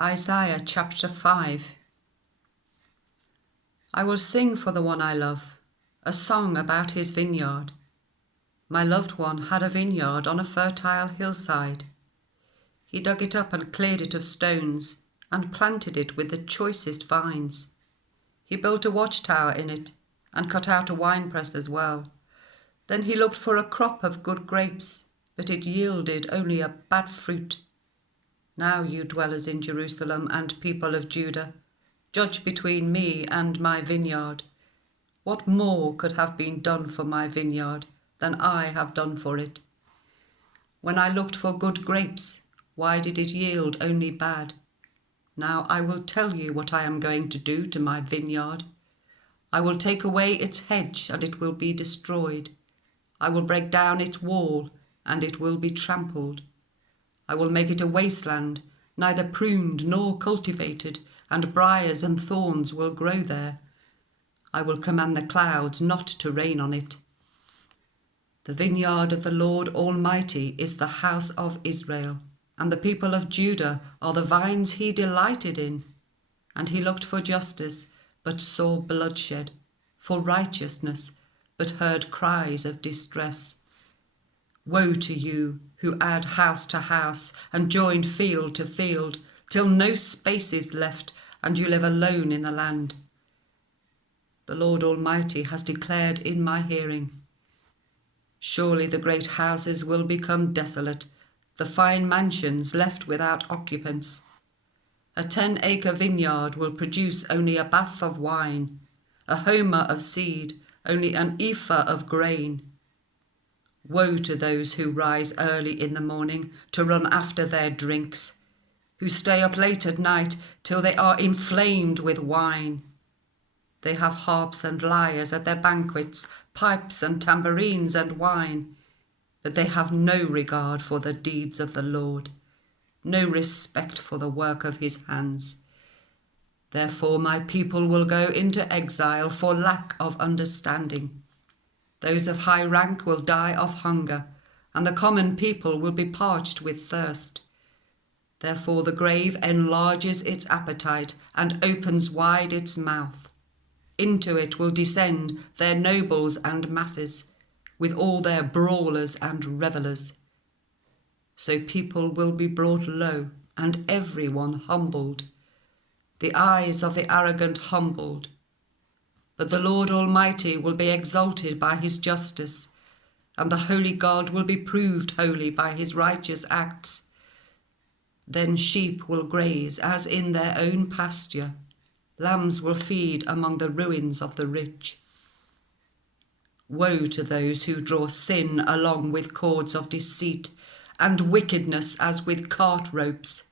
Isaiah chapter 5. I will sing for the one I love, a song about his vineyard. My loved one had a vineyard on a fertile hillside. He dug it up and cleared it of stones, and planted it with the choicest vines. He built a watchtower in it, and cut out a winepress as well. Then he looked for a crop of good grapes, but it yielded only a bad fruit. Now, you dwellers in Jerusalem and people of Judah, judge between me and my vineyard. What more could have been done for my vineyard than I have done for it? When I looked for good grapes, why did it yield only bad? Now I will tell you what I am going to do to my vineyard. I will take away its hedge, and it will be destroyed. I will break down its wall, and it will be trampled. I will make it a wasteland, neither pruned nor cultivated, and briars and thorns will grow there. I will command the clouds not to rain on it. The vineyard of the Lord Almighty is the house of Israel, and the people of Judah are the vines he delighted in. And he looked for justice, but saw bloodshed, for righteousness, but heard cries of distress. Woe to you who add house to house and join field to field, till no space is left and you live alone in the land. The Lord Almighty has declared in my hearing, surely the great houses will become desolate, the fine mansions left without occupants. A 10-acre vineyard will produce only a bath of wine, a homer of seed, only an ephah of grain. Woe to those who rise early in the morning to run after their drinks, who stay up late at night till they are inflamed with wine. They have harps and lyres at their banquets, pipes and tambourines and wine, but they have no regard for the deeds of the Lord, no respect for the work of his hands. Therefore my people will go into exile for lack of understanding. Those of high rank will die of hunger, and the common people will be parched with thirst. Therefore the grave enlarges its appetite and opens wide its mouth. Into it will descend their nobles and masses, with all their brawlers and revellers. So people will be brought low, and everyone humbled, the eyes of the arrogant humbled. But the Lord Almighty will be exalted by his justice, and the holy God will be proved holy by his righteous acts. Then sheep will graze as in their own pasture, lambs will feed among the ruins of the rich. Woe to those who draw sin along with cords of deceit, and wickedness as with cart ropes.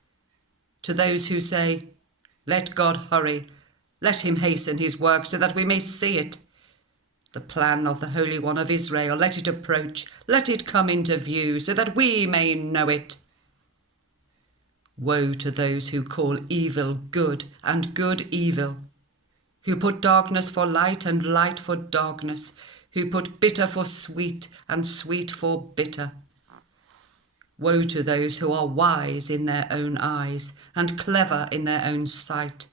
To those who say, let God hurry, let him hasten his work so that we may see it. The plan of the Holy One of Israel, let it approach, let it come into view so that we may know it. Woe to those who call evil good and good evil, who put darkness for light and light for darkness, who put bitter for sweet and sweet for bitter. Woe to those who are wise in their own eyes and clever in their own sight.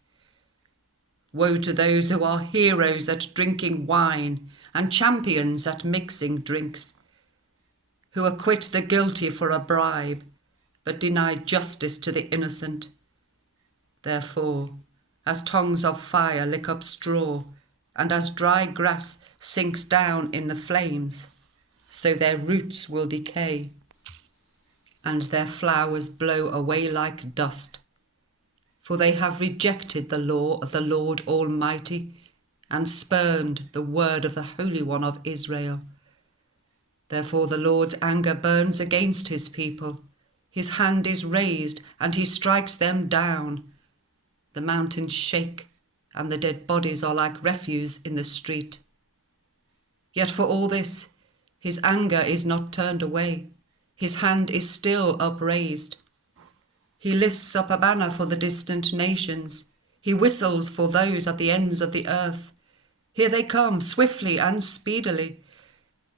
Woe to those who are heroes at drinking wine and champions at mixing drinks, who acquit the guilty for a bribe, but deny justice to the innocent. Therefore, as tongues of fire lick up straw, and as dry grass sinks down in the flames, so their roots will decay, and their flowers blow away like dust. For they have rejected the law of the Lord Almighty, and spurned the word of the Holy One of Israel. Therefore the Lord's anger burns against his people. His hand is raised, and he strikes them down. The mountains shake, and the dead bodies are like refuse in the street. Yet for all this, his anger is not turned away. His hand is still upraised. He lifts up a banner for the distant nations. He whistles for those at the ends of the earth. Here they come, swiftly and speedily.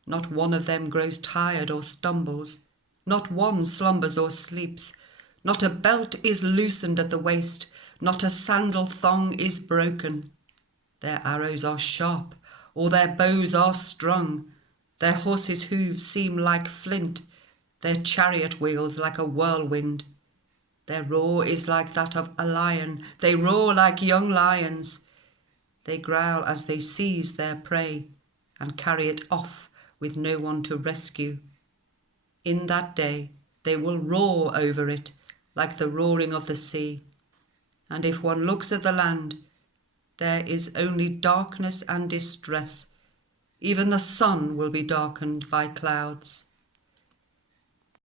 Not one of them grows tired or stumbles. Not one slumbers or sleeps. Not a belt is loosened at the waist, not a sandal thong is broken. Their arrows are sharp, or their bows are strung. Their horses' hooves seem like flint, their chariot wheels like a whirlwind. Their roar is like that of a lion, they roar like young lions. They growl as they seize their prey and carry it off with no one to rescue. In that day they will roar over it like the roaring of the sea. And if one looks at the land, there is only darkness and distress. Even the sun will be darkened by clouds.